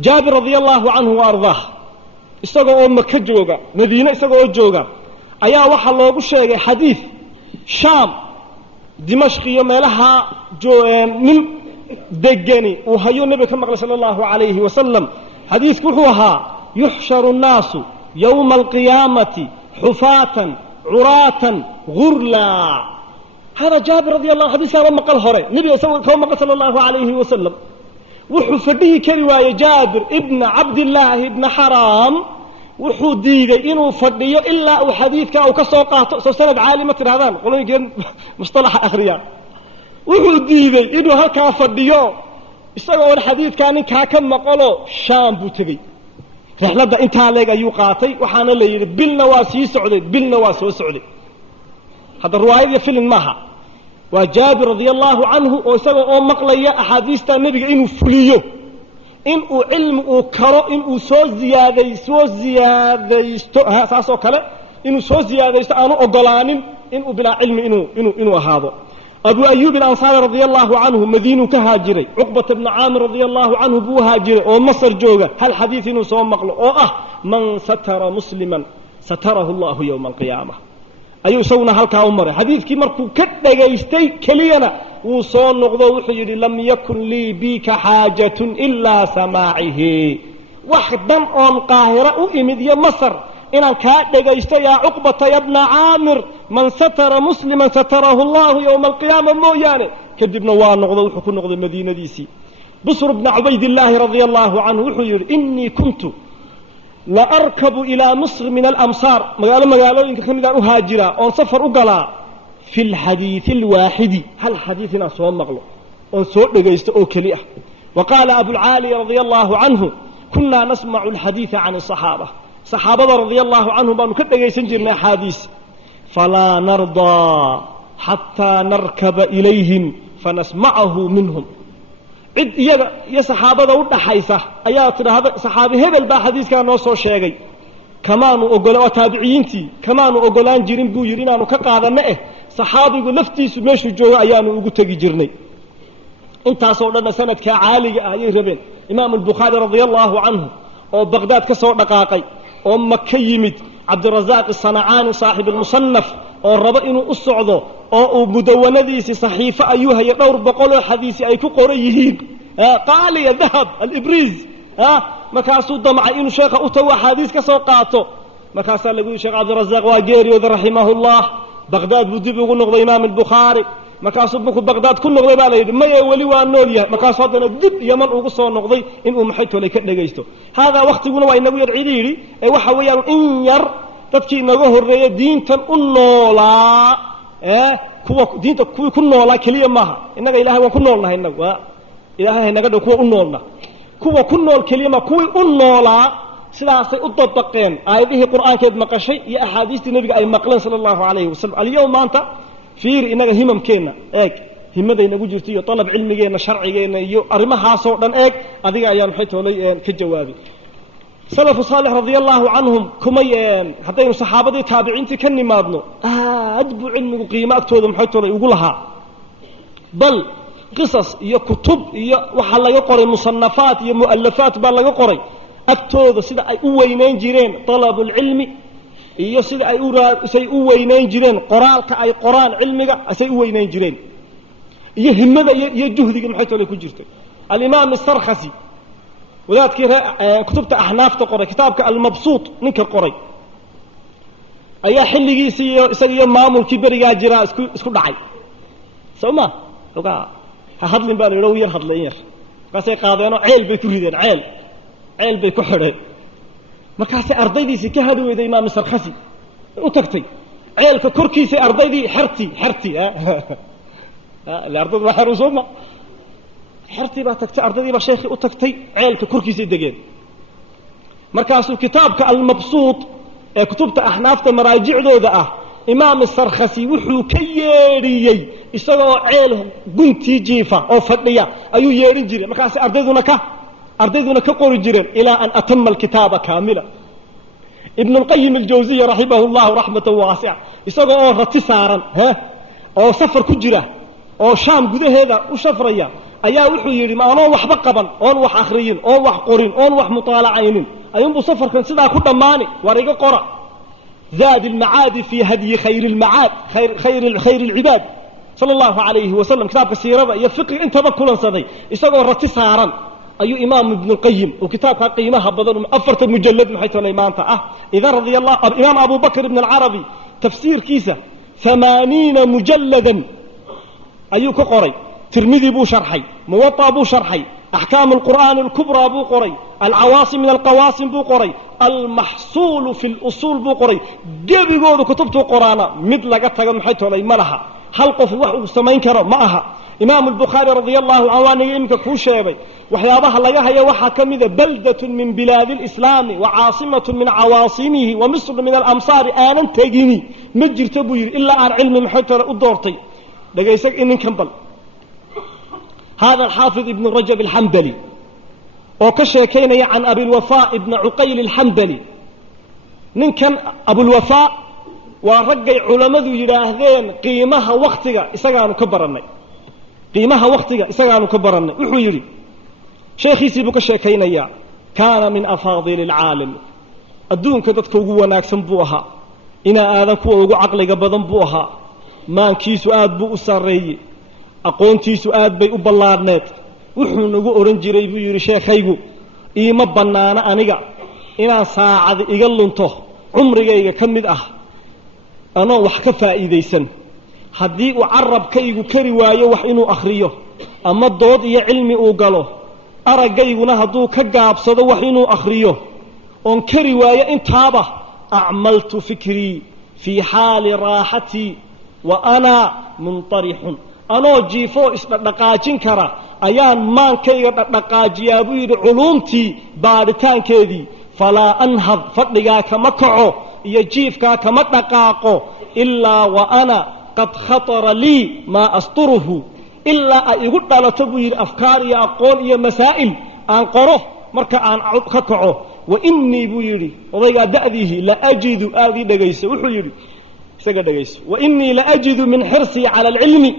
jaabir radiyallahu anhu wa ardaah isagoo Makka jooga Madiina isagoo jooga ayaa waxa loogu sheegay xadiis Shaam Dimashq iyo meelaha min degani oo hayo nabi ka maqlay sallallahu alayhi wa sallam xadiisku wuxuu ahaa yuhsharu an-naasu yawma al-qiyamati hufatan uratan ghurla hada Jaabir radiyallahu anhu xadiiska ma qal hore nabi sallallahu alayhi wa sallam wuxuu fadhiyi kari waaye Jaabir ibn Abdullah ibn Haram wuxuu diiday inuu fadhiyo ilaa uu xadiiska uu ka soo qaato soo sanad caalima tiraadaan qoloyinka mustalaha akhriya wuxuu diiday inuu halka fadhiyo isagoo xadiiska ninka ka maqalo Shaam buu tagay rixlada inta leeg ayuu qaatay waxaana la yiri bilna waa sii socday bilna waa soo socday hada riwaayada film maaha waa Jaabir radiyallahu anhu oo isagoo maqlaya ahadiista nabiga inuu fuliyo in uu ilmu uu karo in uu soo ziyaadaysto saasoo kale inuu soo ziyaadaysto aanu ogolaanin in uu bila ilmi inuu ahaado Abu Ayyub al-Ansari radiyallahu anhu Madiinu ka haajiray Uqbah ibn Amir radiyallahu anhu buu haajiray oo Masar jooga hal xadiis inuu soo maqlo oo ah man satara musliman satarahu Allah yawm al-qiyamah ayuu isaguna halka u maray xadiiskii markuu ka dhageystay kaliyana wuu soo noqdo wuxuu yiri lam yakun li bika haajatun illa samaa'ihi wahdan on qaahira u imid ya Masar inaan ka dhageysto ya Uqbah ibn Amir man satara musliman satarahu Allah yawm al-qiyamah mooyaane kadibna waa noqdo wuxuu ku noqday Madiinadiisii Busr ibn Ubaydillah radiyallahu anhu wuxuu yiri inni kuntu la arkabu ila Misr min al-amsar magaalooyinka kamid ah u haajira oo safar u galaa fil hadith al-wahidi hal hadithina soo maqlo oo soo dhageysto oo kali ah وقال أبو العالي رضي الله عنه كنا نسمع الحديث عن الصحابة صحابة رضي الله عنهم بانو كدغي سنجرنا حديث فلا نرضى حتى نركب إليهم فنسمعه منهم عد يا صحابة ودحايسة ayaa tiraahdo saxaabi hebel baa xadiiska noo soo sheegay kamaanu ogolaa taabiciinti kamaanu ogolaan jirin buu yiri inaanu ka qaadano saxaabigu laftiisu meeshu jooga ayaanu ugu tagi jirnay intaas oo dhan sanadka caaliga ah ayay rabeen imaam al-Bukhari radiyallahu anhu oo Baghdad ka soo dhaqaaqay oo Makka yimid Abdurrazzaq as-Sana'ani saaxib al-Musannaf oo raba inuu u socdo oo uu mudawanadiisi saxiifa ayuu hayo dhowr boqol oo xadiis ay ku qoran yihiin qaali dhahab al-ibriz markaasuu damcay inuu sheekha u tago xadiis ka soo qaato markaasaa lagu yiri sheekh Abdurrazzaq waa geeriyooday rahimahullah Baghdad buu dib ugu noqday imaam al-Bukhari markaasuu buku Baghdad ku noqday baa la yiri ma wali waa nool yahay markaas hadana dib Yaman ugu soo noqday inuu maxay toolay ka dhageysto hada waqtiguna waa inagu yar ciidiri ee waxa weeyaan in yar dadkii naga horeeyay diintan u noolaa kuwa diinta kuwa ku noolaa kaliya maaha inaga Ilaahay waan ku noolnahay inaga waa Ilaahay naga dhaw kuwa u noolna kuwa ku nool kaliya ma kuwa u noolaa sidaasay u dabaqeen aayadihii quraankeed maqashay iyo ahadiistii nabiga ay maqleen sallallahu alayhi wasallam al-yawm maanta fiir inaga himamkeena eeg himadayna ugu jirto iyo talab cilmigeena sharcigeena iyo arimahaas oo dhan eeg adiga ayaan waxay toolay ka jawaabi salafu salih radiyallahu anhum kumayeen hadaynu saxaabadii taabiciintii ka nimaadno adbu cilmigu qiimaadtooda maxay toolay ugu lahaa bal qisas iyo kutub iyo waxa laga qoray musannafaat iyo muallafaat baa laga qoray agtooda sida ay u weynayn jireen talabul ilmi iyo sida ay u weynayn jireen qoraalka ay qoraan cilmiga asay u weynayn jireen iyo himada iyo juhdiga maxay toolay ku jirto al-imam as-Sarkhasi wadaadkii kutubta ahnaafta qoray kitaabka al-Mabsuut ninka qoray ayaa xilligiisii isaga maamulkii bariga jira isku dhacay sawma oga hadlin baa leeyahay yar hadlay yar kaasay qaadeen ceel bay ku rideen ceel bay ku xireen markaasay ardaydiisi ka hadweeday imaam Sarkhasi u tagtay ceelka korkiisa ardaydii xirti la ardaydu waxa rusuma xirti baa tagtay ardaydii baa sheekhi u tagtay ceelka korkiisa degeen markaasuu kitaabka al-Mabsuut ee kutubta ahnaafta maraajicdooda ah imaam Sarkhasi wuxuu ka yeeriyay isagoo ceel guntii jiifa oo fadhiya ayuu yeerin jiray markaas ardayduna ka qori jireen ilaa an atamma al-kitaaba kaamila ibn al-Qayyim al-Jawziyya rahimahullah rahmatan wasi'a isagoo rati saaran oo safar ku jira oo Shaam gudaheeda u safraya ayaa wuxuu yidhi ma anoon waxba qaban oon wax akhriyin oon wax qorin oon wax mutaalacaynin ayuunbuu safarkan sidaa ku dhammaani war iga qora zaad ilmacaadi fii hadyi khayri ilmacaad khayri ilcibaad sala allahu calayhi wasalam kitaabka siirada iyo fiqiga intaba kulansaday isagoo rati saaran ayuu imaam ibnulqayim uu kitaabkaa qiimaha badan 4 mujallad maxay tolay maanta ah idan radiyallahu imaam abu bakr ibn alcarabi tafsiirkiisa 80 mujalladan ayuu ku qoray tirmidhi buu sharxay muwatta buu sharxay أحكام القرآن الكبرى بو قري العواصم من القواسم بو قري المحصول في الأصول بو قري جبي قولوا كتبتوا قرانا مثل قطة محيطه لي ملها حلقه في وحو سمين كرا معها إمام البخاري رضي الله عنه يمك كوشيبي وحيابها لقاها يوحى كمذا بلدة من بلاد الإسلام وعاصمة من عواصمه ومصر من الأمصار آنا تجيني مجر تبوير إلا عن علم محيطه لأدورتي لقيسك إن كمبل هذا الحافظ ابن رجب الحنبلي وكشيكين عن أبي الوفاء ابن عقيل الحنبلي ننكن أبو الوفاء ورقي علماء يراهدين قيمها وقتها إساقانو كبرنا قيمها وقتها إساقانو كبرنا وحيري شيخي سيبك شيكين كان من أفاضل العالم الدون كدتك وقوة ناكسن بوها إنا آذنك وقوة عقلك بدن بوها ما كيسو آد بو أساري aqoontiisu aad bay u ballaarneed wuxuu nagu oran jiray buu yiri sheekaygu iima banaana aniga inaan saacad iga lunto umrigayga kamid ah anoo wax ka faa'iideysan hadii uu carabkaygu kari waayo wax inuu akhriyo ama dood iyo cilmi uu galo aragayguna haduu ka gaabsado wax inuu akhriyo on kari waayo intaaba a'maltu fikri fi hali raahati wa ana muntarihun anoo jiifo isdhaqaajin kara ayaan maankayga dhaqaajiyaa buu yidhi culuumtii baaritaankeedii falaa anhad fadhigaa kama kaco iyo jiifkaa kama dhaqaaqo ilaa wa ana qad khatara lii maa asturuhu ilaa ay igu dhalato buu yidhi afkaar iyo aqoon iyo masaa'il aan qoro marka aan ka kaco wa innii buu yidhi odaygaa da'diihi la ajidu aadii dhegayso wuxuu yidhi isaga dhegayso wa innii la ajidu min xirsii cala alcilmi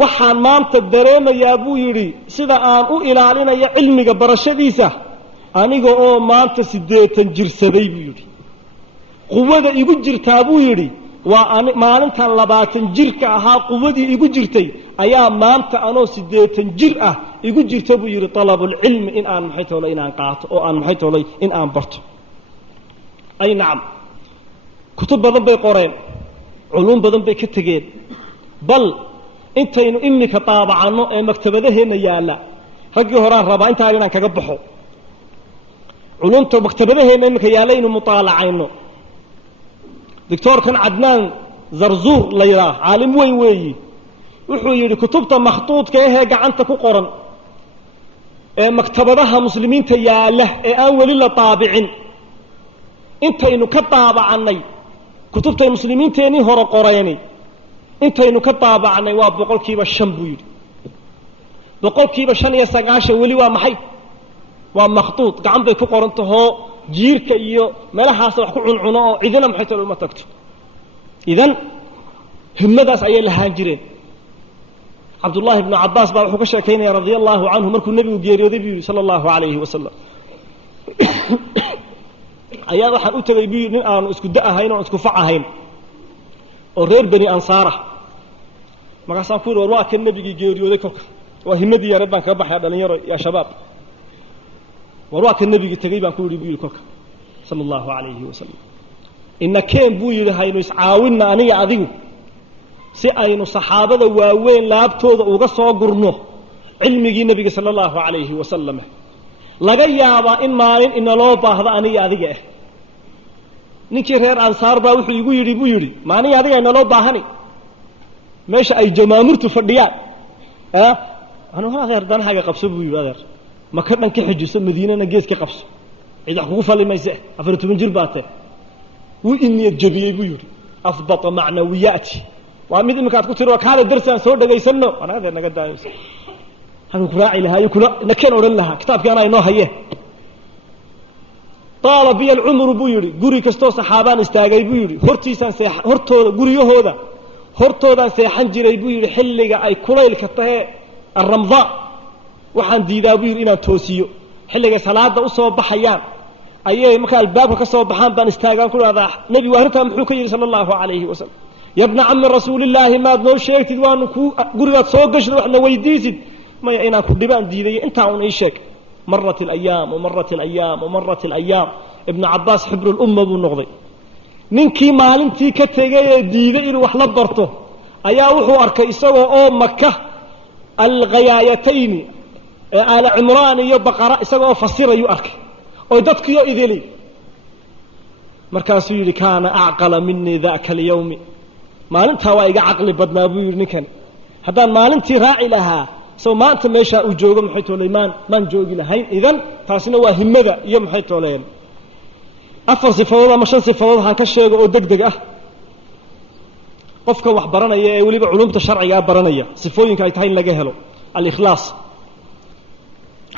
waxaan maanta dareemayaa buu yidhi sida aan u ilaalinayo cilmiga barashadiisa aniga oo maanta 80 jirsaday buu yidhi quwada igu jirtaa buu yidhi waa maalintan 20 jirka ahaa quwadii igu jirtay ayaa maanta anoo 80 jir ah igu jirta buu yidhi talabul cilmi in aan maxay toolay in aan qaato oo aan maxay toolay in aan barto ay naam kutub badan bay qoreen culum badan bay ka tageen bal intaynu imika taabacano ee maktabadaheena yaala ragii horaan rabaa inta inaan kaga baxo culumta maktabadaheena imika yaala inuu mutaalacayno دكتور كان عدنان زرزور ليراه عالم وين وي wuxuu yiri kutubta makhtuudka ee gacanta ku qoran ee maktabadaha muslimiinta yaala ee aan wali la taabicin intaynu ka taabacanay kutubta muslimiinteeni hore qorayni intaynu ka taabacanay waa 5% buu yiri 5% wali waa maxay waa makhtuud gacan bay ku qoran tahay jiirka iyo meelahaas wax ku cuncuno oo cidina maxay tahay uma tagto idan himmadaas ay lahaan jireen Abdullah ibn Abbas baa wuxuu ka sheekeynay radiyallahu anhu markuu nabigu geeriyooday bi sallallahu alayhi wa sallam ayaa waxaan u tagay bi nin aan isku da'ahayn oo isku facahayn oo reer bani ansaara markaasaan ku yiri waa kan nabiga geeriyooday kolka waa himmadii yar baan ka baxay dhalinyaro ya shabaab وراك النبي تقريبا كل يقول كوك صلى الله عليه وسلم إن كان بوي هاينو يسعاونا أني عذيو سأينو صحابة واوين لابتوض وقصوا قرنو علمي النبي صلى الله عليه وسلم لغا يابا إن مالين إن الله باهضا أني عذيو نكي رير أنصار باوحي يقول ما أني عذيو إن الله باهني ماشي أي جمامر تفرديات أنا هذا يردان حاجة قبسه بوي هذا ما كنا كحجوس المدينة نجيس كقفص إذا خوفا لما يسه أفرت من جرباته وإني الجبيه بيوري أضبط معنوياتي وعميد إنك هتقول لك هذا الدرس أنا سود جاي سنه أنا هذا أنا قد دايس هذا كراعي لها يكون نكين أورن لها كتاب كان أنا هيه طال بي العمر بيوري جوري كستو صحابان استاجي بيوري هرتي سان سيح هرتو جوريه هذا هرتو ذا سيحن جري بيوري حلقة أي كليل كته الرمضاء waxaan diidaa buu yiri inaan toosiyo xilliga salaada u soo baxayaan ayay marka albaabka ka soo baxaan baan istaagaan ku dhaadaa nabi waarta muxuu ka yiri sallallahu alayhi wasallam yabna ammi rasuulillahi ma adnoo sheegtid waan ku gurigaad soo gashdo waxna weydiisid ma inaan ku dhibaan diiday inta uu ii sheeg مرت الأيام ومرت الأيام ومرت الأيام ابن عباس حبر الأمة بو نقضي ninkii maalintii ka tagay diiday inuu wax la barto ayaa wuxuu arkay isagoo oo Makka al-ghayayatayn ala Imran iyo Baqara isagoo fasirayo arkay oo dadkiyo idili markaasuu yiri kaana aqala minni dhaaka al-yawm maalinta waa iga aqli badnaa buu yiri ninkan haddaan maalintii raaci lahaa soo maanta meesha uu joogo maxay toolaymaan man joogi lahayn idan taasina waa himada iyo maxay toolayeen afar sifadood ama shan sifadood han ka sheego oo degdeg ah qofka wax baranaya ee waliba culumta sharciga baranaya sifooyinka ay tahay in laga helo al-ikhlas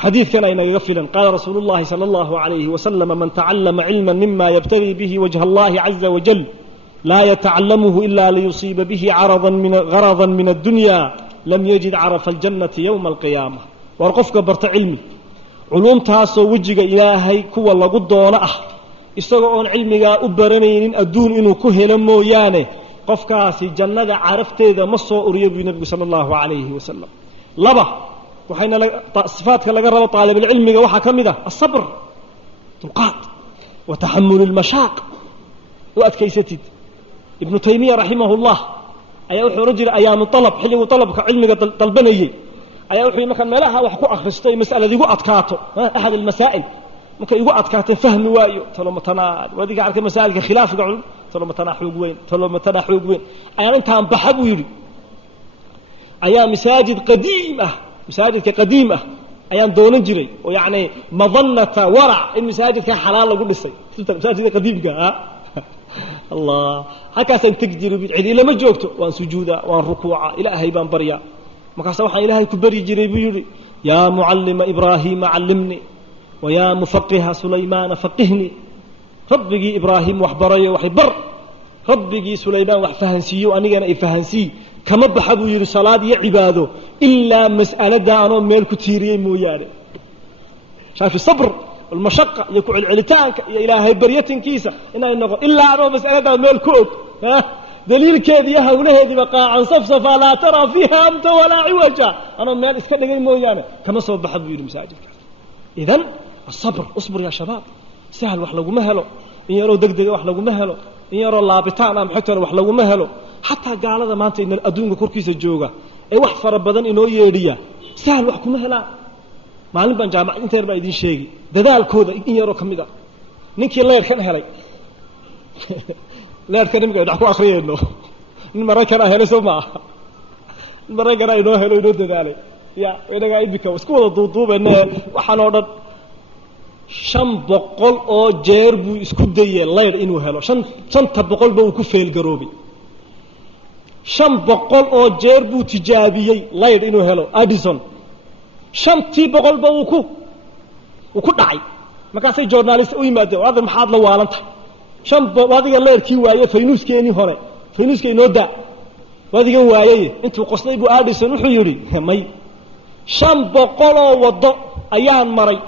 حديث كان إنه غفلا قال رسول الله صلى الله عليه وسلم من تعلم علما مما يبتغي به وجه الله عز وجل لا يتعلمه إلا ليصيب به غرضا من الدنيا لم يجد عرف الجنة يوم القيامة ورقفك برت علمي علوم تاسو وجهك إلهي كو الله قدونا استغعون علمك أبرنين أدون إنه كهل مويانه قفكاسي جنة عرفت إذا مصر أريد النبي صلى الله عليه وسلم لبا وحين صفاتك لقرب طالب العلم وحا كمده الصبر تلقات وتحمل المشاق وأتكيستد ابن تيمية رحمه الله أيوحي رجل أيام الطلب حلو طلبك علمك طلبني أيوحي مكان ملاها وحكو أخرستي مسألة ذي أتكاته أحد المسائل ممكن يقول أتكاته فهم وايو تلو متناعد وذي قاعدك مسائل خلاف قعل تلو متناحوق وين تلو متناحوق وين أيام انت عم بحبو يري أيام مساجد قديمة مساجد قديمة أيام دون جري ويعني مظنة ورع المساجد كان حلال أقول لسي مساجد قديمة الله هكذا تقدر بالعيد إلا ما جوكته وان سجودا وان ركوعا إلى أهيبان بريا ما كان سوحا إلهي كبري جري بيولي يا معلم إبراهيم علمني ويا مفقه سليمان فقهني ربي إبراهيم وحبري وحبر ربي سليمان وحفهنسي وأنينا إفهنسي كما بحبوا يري صلاة عباده إلا مسألة دانو ميل كتيرين موياني شايف الصبر والمشقة يكون العلتانك يا إلهي بريتين كيسة إنه إلا أنه مسألة دانو ميل كوك دليل كذي يهونه هذه بقى عن صفصفة لا ترى فيها أمت ولا عوجة أنا ميل إسكالي موياني كما صوب بحبوا يري مساجد إذن الصبر اصبر يا شباب سهل وحلقوا مهلو إن يروا دقدق وحلقوا مهلو إن يروا اللابتان محتر وحلقوا مهلو حتى قال هذا ما أنت إن الأدون كوركيس الجوجا أي واحد فرب بدن إنه يريا سهل وحكم هلا معلم بن جامع أنت يربى يدين شيء ده الكود إن يروا كم ده نيكي الله يركن هلاي لا يركن مقعد يدعكوا آخرين إنه المرة كنا هلا سوما المرة كنا إنه هلا إنه ده عليه يا وإذا قاعد بك وسكول الضوضوب إنه وحنورد شن بقول أو جرب إسكودية الله إنه هلا شن تبقول بوكفيل جروبي شن بقول أو جرب تجابيي الله إنه هلا أديسون شن تي بقول وكو داعي ما كان سي جورناليست أو يماده هذا محاضر لوالنت شن وهذا الله يركي وايه فينوس كيني هراء فينوس كي نودا وهذا وايه أنت قصني بو أديسون وحيوري ماي شن بقول وضع أيان مري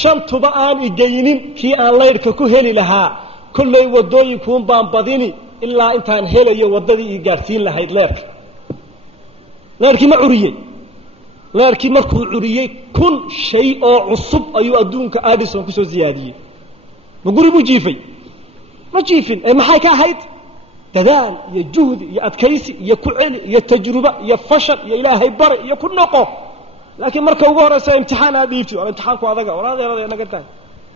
شن تبعان إجينين كي الله يركو هلي لها كل يودو يكون بامباديني إلا إنتان هلا يوددي يقارسين لهاي لاركي ما عريي لاركي مركو عريي كل شيء عصب أيو أدونك آديسون كسو زيادية نقول مجيفي مجيفين ما حيكا هيد تدال يا جهد يا أتكيسي يا كعل يا تجربة يا فشل يا إلهي برء يا كل نقو لكن مركو غورسا امتحان هاديفتي ولا امتحانكو هذا ولا أنا قلت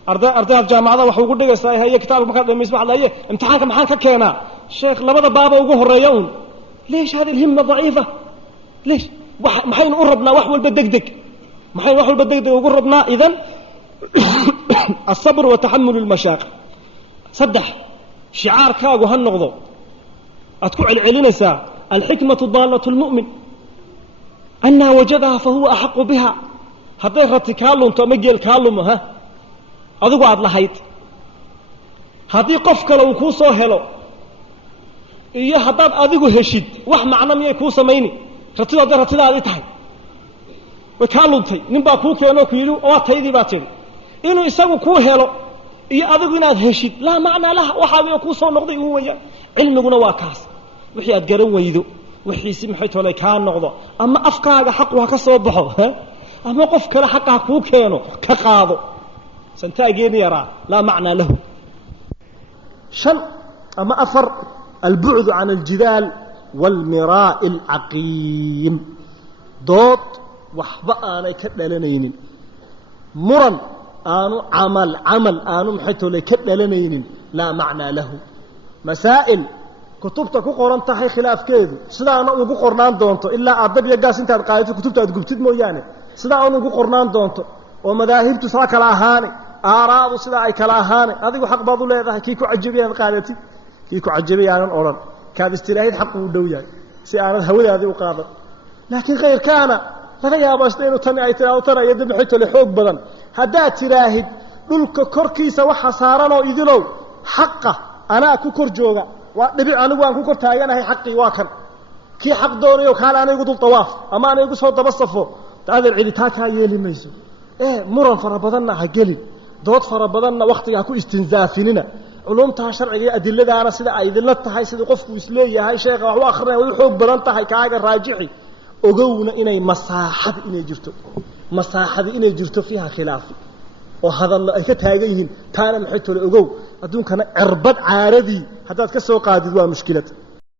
أرداء الجامعة وحقول لك هي كتاب مكتب يسمع على امتحانك محاك كينا الشيخ لبدا بابا وجوه الريون ليش هذه الهمة ضعيفة ليش محين قربنا وحول بدقدق محين وحول بدقدق وقربنا إذن الصبر وتحمل المشاق صدح شعار كاغو هالنغضو أتكوع العلنسة الحكمة ضالة المؤمن أنها وجدها فهو أحق بها هذا رتكالهم تمجي الكالهم ها adigu aad lahayd hadii qof kale uu ku soo helo iyo hadaad adigu heshid wax macna miyay ku sameeyni ratidaadi tahay وكالونتي نبا كوك ينو كيلو أو تيدي باتين إنه يسوي كوهلو يأذقنا هشيد لا معنى لها وحاول يكوسو نقضي هو علم جنواكاس وحي أتقرن ويدو وحي سمحت ولا كان نقضه أما أفكار حق وهكسوبحه ها أما قف كلا حق كوك ينو كقاضو سنتاجين يرى لا معنى له شن أما أفر البعد عن الجدال والمراء العقيم دوت وحبا أنا كدلنين مرن آنو عمل آنو محيطو لي كدلنين لا معنى له مسائل كتبتك قران تحي خلاف كيدو سدا أنا ugu qornaan doonto ilaa adab iyo gaas inta qaadato kutubta aad gubtid mooyaane sida aan ugu qornaan doonto oo madaahibtu saa kala ahaan aaraadu sida ay kala ahaan adigu xaq baad u leedahay kii ku cajibiyan qaadati kii ku cajibiyan oran kaad istiraahid xaq u dhow yahay si aanad hawadaadi u qaado laakiin khayr kaana laga yaabo inuu tan ay tiraahdo tan ay dib xigto le xoog badan hadaa tiraahid dhulka korkiisa waxa saaran oo idilow xaqa ana ku kor jooga waa dhibi anigu aan ku kor taaganahay xaqi waa kan kii xaq doonayo kala anigu dul tawaaf ama anigu soo dabasafo taadar cidita ka yeelimayso muran farabadanna ha gelin dood farabadanna waqtiga ku istinzaafinina علومتها شرعية أدلة أنا سيدا أيدلة تهاي سيدا قف وإسلية هاي شيخ وحو آخرين ويحوق بدن تهاي كاقا راجحي وقونا إني مساحة إني جرتو فيها خلافي وهذا الله أيتتاقيهن تانا محيطو لأقو أدون كان عربد عاردي حتى تكسو قادد مشكلة